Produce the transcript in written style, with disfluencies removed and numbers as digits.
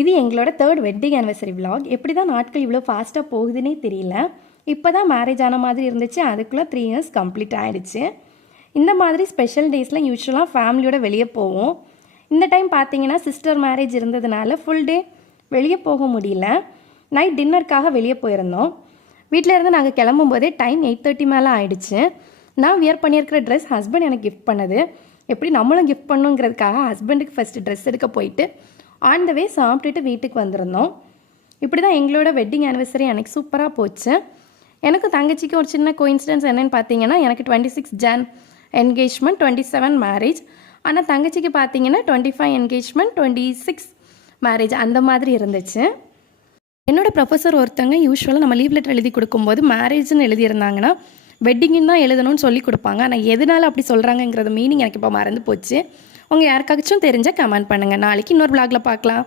இது எங்களோட 3rd wedding anniversary vlog. எப்படி தான் நாட்கள் இவ்வளோ ஃபாஸ்ட்டாக போகுதுன்னே தெரியல. இப்போ தான் மேரேஜ் ஆன மாதிரி இருந்துச்சு, அதுக்குள்ளே 3 இயர்ஸ் கம்ப்ளீட் ஆகிடுச்சு. இந்த மாதிரி ஸ்பெஷல் டேஸில் யூஸ்வலாக ஃபேமிலியோட வெளியே போவோம். இந்த டைம் பார்த்தீங்கன்னா சிஸ்டர் மேரேஜ் இருந்ததுனால ஃபுல் டே வெளியே போக முடியல. நைட் டின்னருக்காக வெளியே போயிருந்தோம். வீட்டில் இருந்து நாங்கள் கிளம்பும்போதே டைம் 8:30 மேலே ஆயிடுச்சு. நான் வியர் பண்ணியிருக்கிற ட்ரெஸ் ஹஸ்பண்ட் எனக்கு கிஃப்ட் பண்ணது. எப்படி நம்மளும் கிஃப்ட் பண்ணுங்கிறதுக்காக ஹஸ்பண்டுக்கு ஃபஸ்ட்டு ட்ரெஸ் எடுக்க போயிட்டு ஆன் த வே சாப்பிட்டுட்டு வீட்டுக்கு வந்திருந்தோம். இப்படி தான் எங்களோட வெட்டிங் ஆனிவர்சரி அன்றைக்கி சூப்பராக போச்சு. எனக்கு தங்கச்சிக்கு ஒரு சின்ன கோயின்சிடன்ஸ் என்னென்னு பார்த்தீங்கன்னா, எனக்கு 26 Jan என்கேஜ்மெண்ட், 27 மேரேஜ். ஆனால் தங்கச்சிக்கு பார்த்தீங்கன்னா 25 என்கேஜ்மெண்ட், 26 மேரேஜ் அந்த மாதிரி இருந்துச்சு. என்னோட ப்ரொஃபஸர் ஒருத்தங்க யூஸ்வலாக நம்ம லீவ் லெட்டர் எழுதி கொடுக்கும்போது மேரேஜ்னு எழுதியிருந்தாங்கன்னா வெட்டிங்னு தான் எழுதணும்னு சொல்லி கொடுப்பாங்க. ஆனால் எதனால அப்படி சொல்கிறாங்கங்கிறது மீனிங் எனக்கு இப்போ மறந்து போச்சு. உங்கள் யாருக்காச்சும் தெரிஞ்சால் கமெண்ட் பண்ணுங்கள். நாளைக்கு இன்னொரு vlogல பார்க்கலாம்.